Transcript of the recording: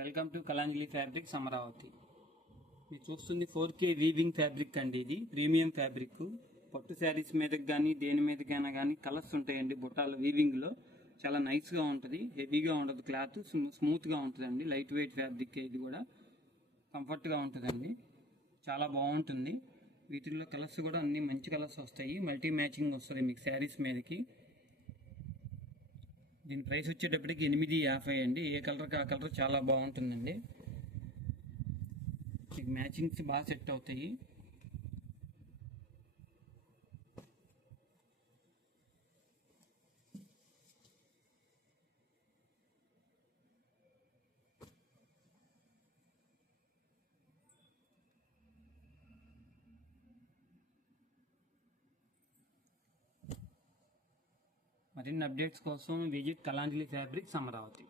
Welcome to Kalanjali fabrics Amaravati. మీరు చూస్తుంది 4K weaving fabric అండి. ఇది ప్రీమియం ఫ్యాబ్రిక్. పట్టు శారీస్ మీదకి కానీ దేని మీదకైనా కానీ కలర్స్ ఉంటాయండి. బుట్టాలు వీవింగ్లో చాలా నైస్గా ఉంటుంది. హెవీగా ఉండదు, క్లాత్ స్మూత్గా ఉంటుందండి. Light weight fabric. ఇది కూడా కంఫర్ట్గా ఉంటుందండి, చాలా బాగుంటుంది. వీటిల్లో కలర్స్ కూడా అన్ని మంచి కలర్స్ వస్తాయి. మల్టీ మ్యాచింగ్ వస్తుంది మీకు శారీస్ మీదకి. దీని ప్రైస్ వచ్చేటప్పటికి 850 అండి. ఏ కలర్కి ఆ కలర్ చాలా బాగుంటుందండి. మీకు మ్యాచింగ్స్ బాగా సెట్ అవుతాయి. మరిన్ని అప్డేట్స్ కోసం విజిట్ కలాంజలి ఫ్యాబ్రిక్స్ అమరావతి.